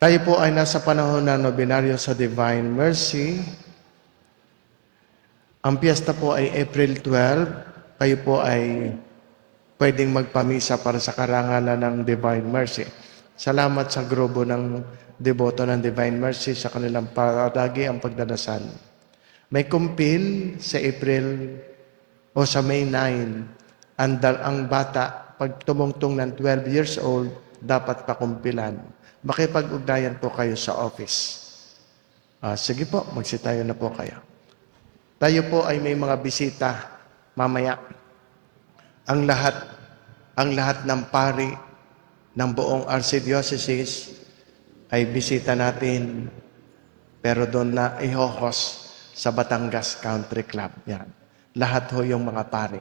Tayo po ay nasa panahon na nobinaryo sa Divine Mercy. Ang piyesta po ay April 12. Kayo po ay pwedeng magpamisa para sa karangalan ng Divine Mercy. Salamat sa grupo ng deboto ng Divine Mercy sa kanilang palagi ang pagdadasal. May kumpil sa April o sa May 9. Ang bata, pag tumungtong ng 12 years old, dapat pakumpilan. Makipag-ugnayan po kayo sa office. Sige po, magsitayo na po kayo. Tayo po ay may mga bisita mamaya. Ang lahat ng pari ng buong Archdiocese ay bisita natin, pero doon na i-host sa Batangas Country Club. Yan. Lahat ho yung mga pari.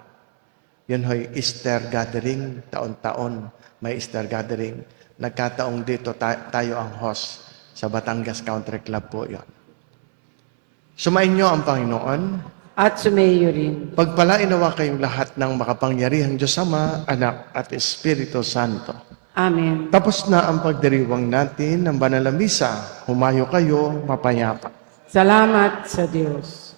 Yun ho'y Easter gathering, taon-taon may Easter gathering. Nagkataong dito tayo ang host sa Batangas Country Club po yun. Sumain niyo ang Panginoon. At sumayo rin. Pagpalain nawa kayong lahat ng makapangyarihang Diyos Ama, Anak at Espiritu Santo. Amen. Tapos na ang pagdiriwang natin ng banal na misa. Humayo kayo, mapayapa. Salamat sa Diyos.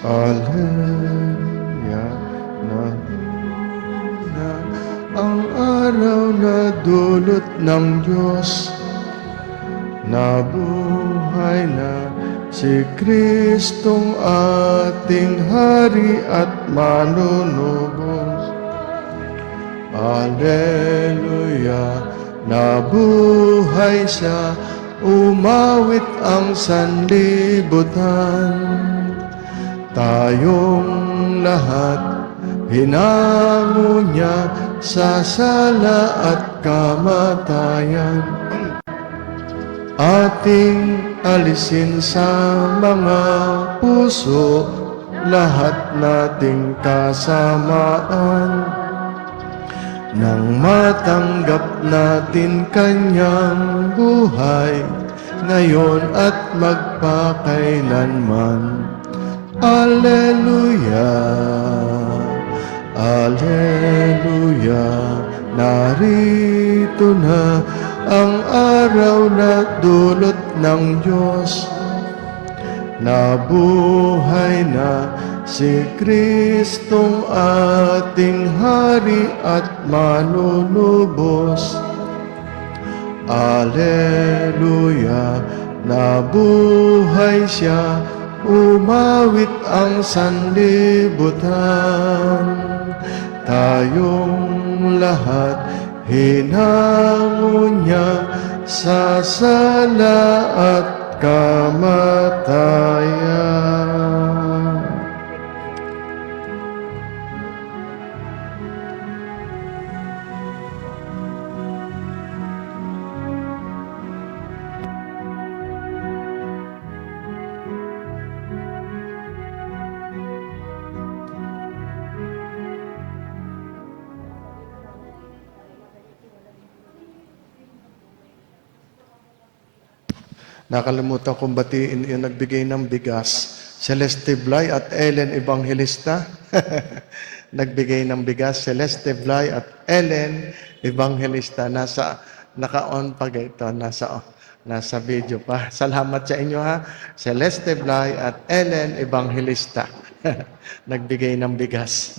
Alleluia, na ang araw na dulot ng Diyos. Nabuhay na si Kristong ating Hari at manunubos. Alleluia, nabuhay siya, umawit ang sanlibutan. Tayong lahat hinango niya sa sala at kamatayan. Ating alisin sa mga puso lahat nating kasamaan. Nang matanggap natin kanyang buhay, ngayon at magpakailanman. Alleluia, Alleluia, narito na ang araw na dulot ng Diyos. Nabuhay na si Kristong ating Hari at manunubos. Alleluia, nabuhay siya, umawit ang sanlibutan. Tayong lahat hinango niya sa sala at kamatayan. Nakalimutan kong batiin yung nagbigay ng bigas. Celeste Blay at Ellen Evangelista. Nagbigay ng bigas. Celeste Blay at Ellen Evangelista. Naka-on pa ito. Nasa video pa. Salamat sa inyo ha. Celeste Blay at Ellen Evangelista. Nagbigay ng bigas.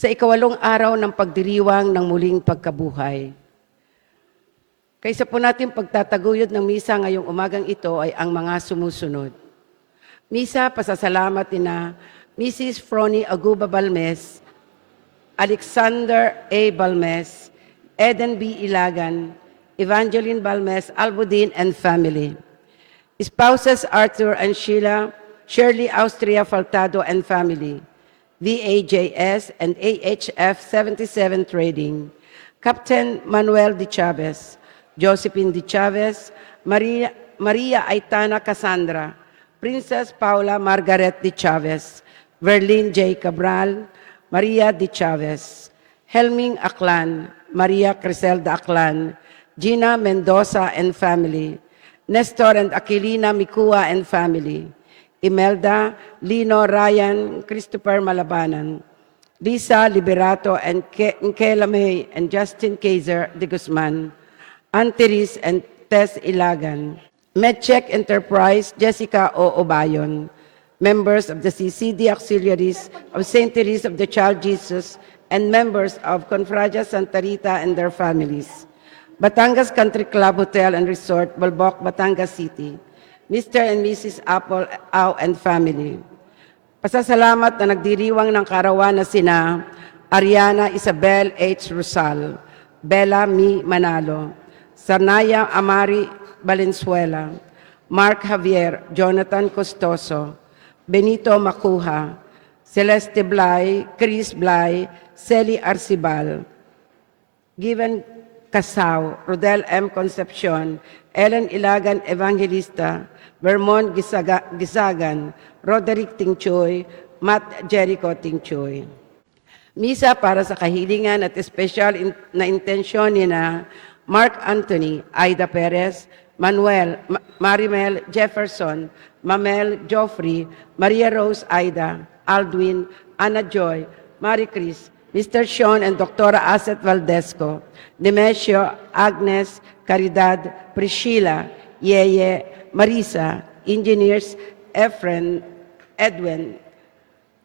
Sa ikawalong araw ng pagdiriwang ng muling pagkabuhay. Kaysa po natin pagtataguyod ng misa ngayong umagang ito ay ang mga sumusunod. Misa, pasasalamat na Mrs. Frony Aguba Balmes, Alexander A. Balmes, Eden B. Ilagan, Evangeline Balmes, Albudin and family. Spouses Arthur and Sheila, Shirley Austria Faltado and family. VAJS and AHF 77 Trading, Captain Manuel de Chavez, Josephine de Chavez, Maria Aitana Cassandra, Princess Paula Margaret de Chavez, Verlin J. Cabral, Maria de Chavez, Helming Aklan, Maria Criselda Aklan, Gina Mendoza and family, Nestor and Aquilina Mikua and family, Imelda, Lino, Ryan, Christopher Malabanan, Lisa Liberato and Kela May and Justin Kaiser de Guzman, Anteris and Tess Ilagan, MedCheck Enterprise, Jessica O. Obayon, members of the CCD Auxiliaries of St. Therese of the Child Jesus, and members of Confraria Santa Rita and their families. Batangas Country Club Hotel and Resort, Balboc, Batangas City. Mr. and Mrs. Apple Au and family. Pasasalamat na nagdiriwang ng karawan na sina Ariana Isabel H. Rosal, Bella Mi Manalo, Sarnaya Amari Valenzuela, Mark Javier, Jonathan Costoso, Benito Macuja, Celeste Blay, Chris Blay, Celi Arcibal, Given Casao, Rodel M. Concepcion, Ellen Ilagan Evangelista, Vermont Gisagan, Roderick Tingchoy, Matt Jericho Tingchoy. Misa para sa kahilingan at espesyal na intensyon ni na Mark Anthony, Aida Perez, Manuel, Marimel Jefferson, Mamel Joffrey, Maria Rose Aida, Aldwin, Ana Joy, Marie Chris, Mr. Sean and Dr. Aset Valdesco, Nemesio, Agnes, Caridad, Priscilla, Yeye, Marisa, Engineers, Efren, Edwin,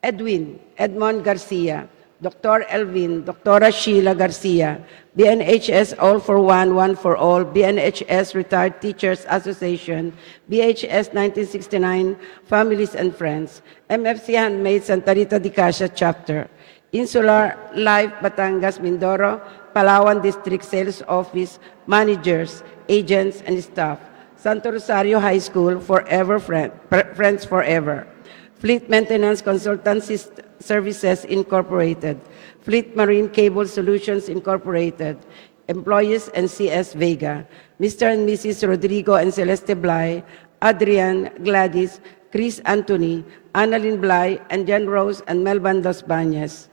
Edmond Garcia, Dr. Elvin, Dr. Sheila Garcia, BNHS All for One, One for All, BNHS Retired Teachers Association, BHS 1969, Families and Friends, MFC Handmade Santa Rita de Casia Chapter, Insular Life Batangas Mindoro, Palawan District Sales Office, Managers, Agents, and Staff, Santo Rosario High School, Forever Friends Forever, Fleet Maintenance Consultancy Services Incorporated, Fleet Marine Cable Solutions Incorporated, Employees and CS Vega, Mr. and Mrs. Rodrigo and Celeste Blay, Adrian, Gladys, Chris Anthony, Annalyn Blay, and Jen Rose and Melban Dos Bañez.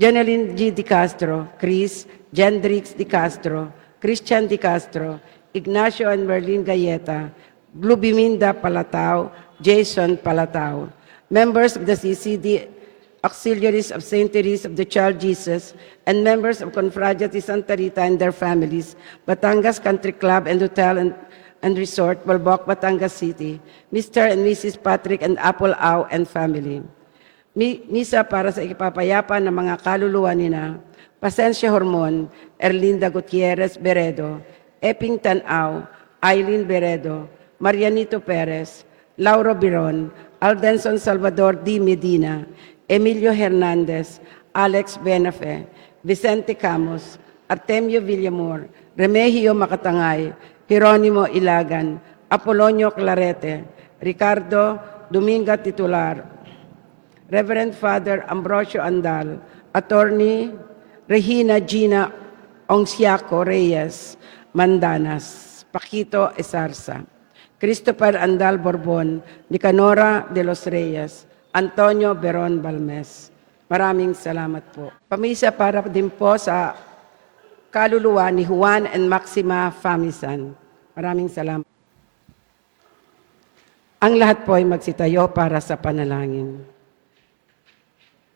Janeline G. Di Castro, Chris, Jendrix Di Castro, Christian Di Castro, Ignacio and Merlin Galleta, Glubiminda Palatao, Jason Palatao. Members of the CCD Auxiliaries of St. Therese of the Child Jesus, and members of Confraria de Santa Rita and their families, Batangas Country Club and Hotel and Resort, Balboc, Batangas City, Mr. and Mrs. Patrick and Apple Au and family. Misa para sa ikipapayapa ng mga kaluluwa nina, Pasensya Hormon, Erlinda Gutierrez Beredo, Eping Tanaw, Eileen Beredo, Marianito Perez, Lauro Biron, Aldenson Salvador D. Medina, Emilio Hernandez, Alex Benafe, Vicente Camus, Artemio Villamor, Remigio Makatangay, Jeronimo Ilagan, Apolonio Clarete, Ricardo Dominga Titular, Reverend Father Ambrosio Andal, Attorney Regina Gina Ongsiaco Reyes, Mandanas, Paquito Esarza, Christopher Andal Borbon, Nicanora de los Reyes, Antonio Beron Balmes. Maraming salamat po. Pamisa para din po sa kaluluwa ni Juan and Maxima Famisan. Maraming salamat. Ang lahat po ay magsitayo para sa panalangin.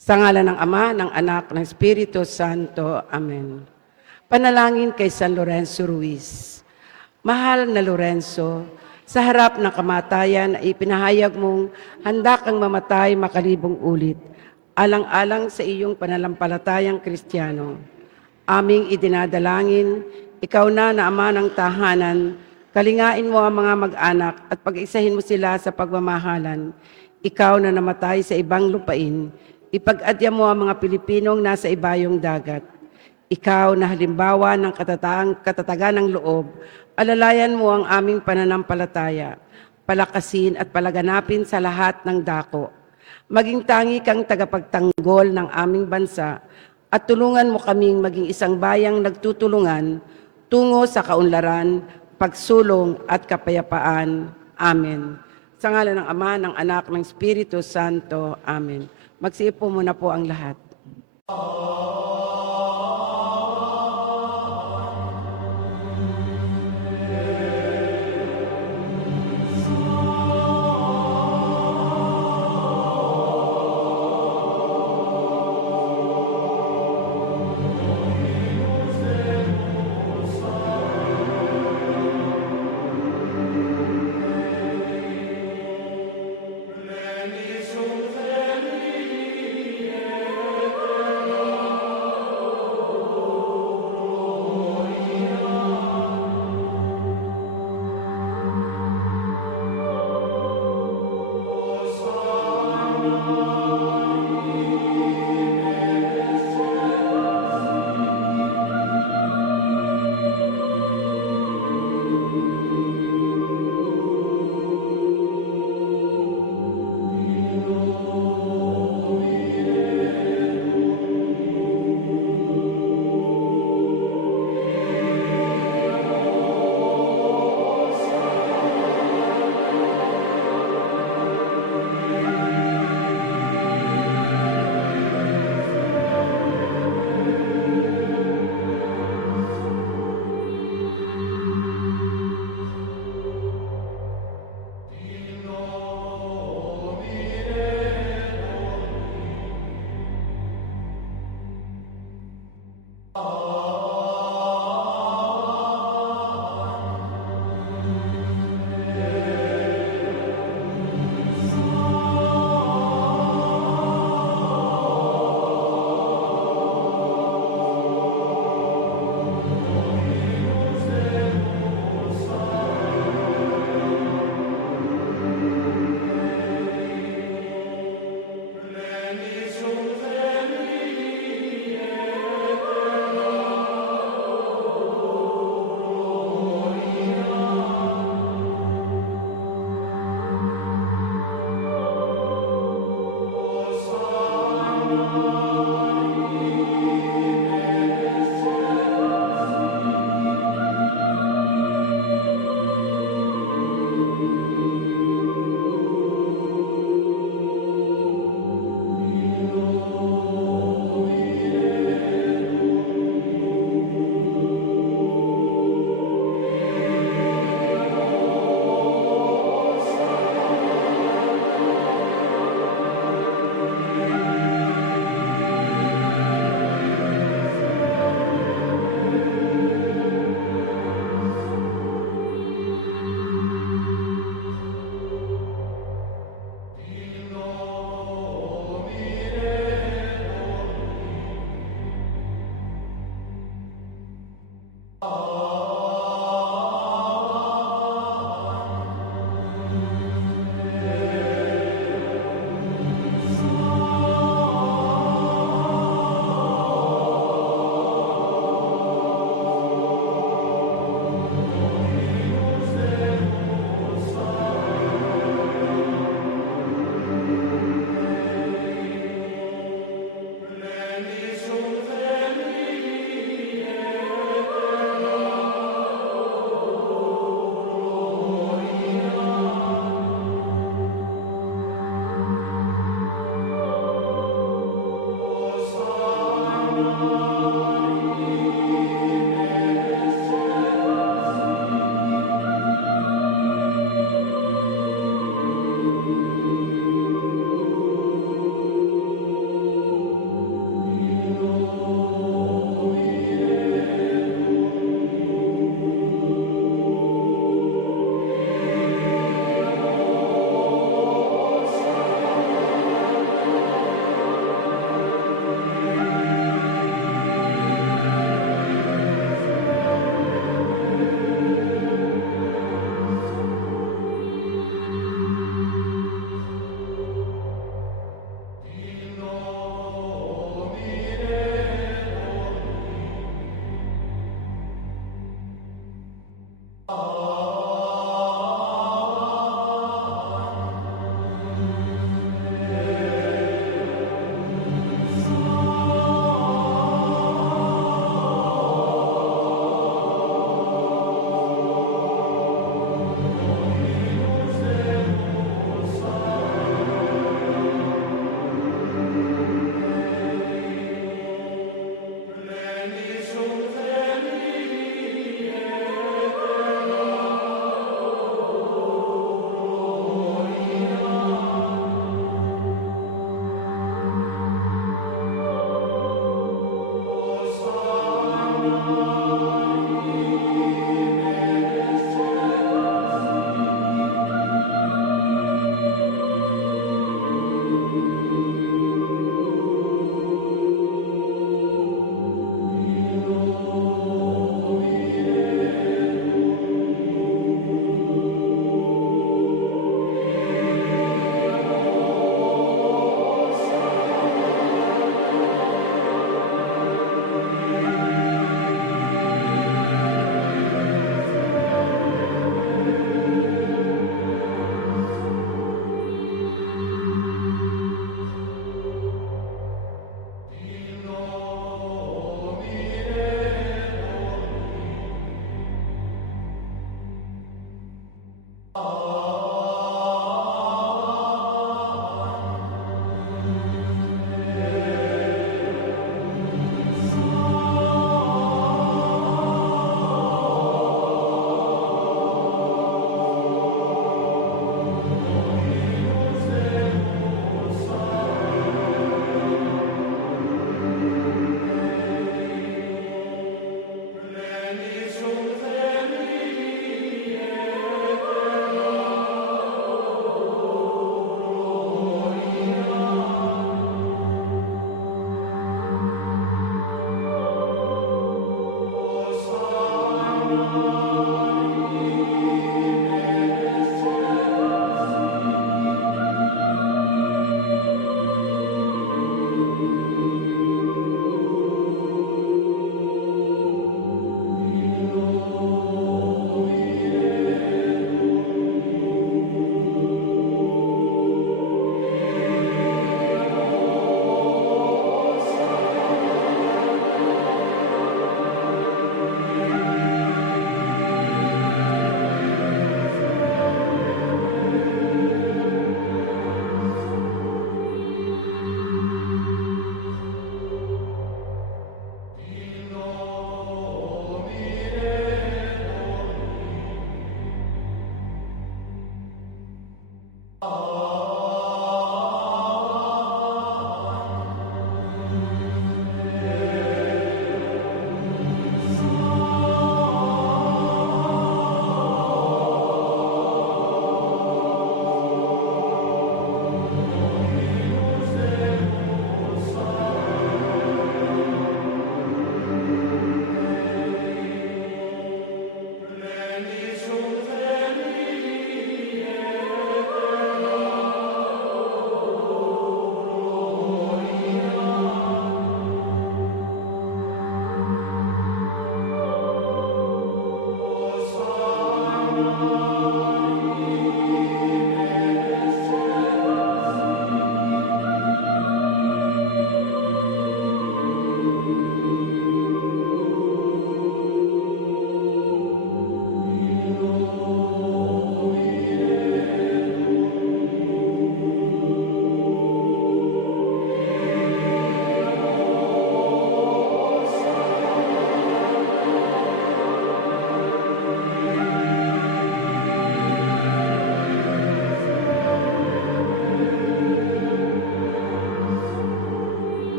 Sa ngalan ng Ama, ng Anak, ng Espiritu Santo. Amen. Panalangin kay San Lorenzo Ruiz. Mahal na Lorenzo, sa harap ng kamatayan ay ipinahayag mong handa kang mamatay makalibong ulit, alang-alang sa iyong pananampalatayang Kristiyano. Aming idinadalangin, ikaw na Ama ng tahanan, kalingain mo ang mga mag-anak at pag-isahin mo sila sa pagmamahalan. Ikaw na namatay sa ibang lupain, ipag-adya mo ang mga Pilipinong nasa ibayong dagat. Ikaw na halimbawa ng katatagan ng loob, alalayan mo ang aming pananampalataya, palakasin at palaganapin sa lahat ng dako. Maging tangi kang tagapagtanggol ng aming bansa at tulungan mo kaming maging isang bayang nagtutulungan tungo sa kaunlaran, pagsulong at kapayapaan. Amen. Sa ngalan ng Ama, ng Anak, ng Espiritu Santo. Amen. Magsiupo muna po ang lahat.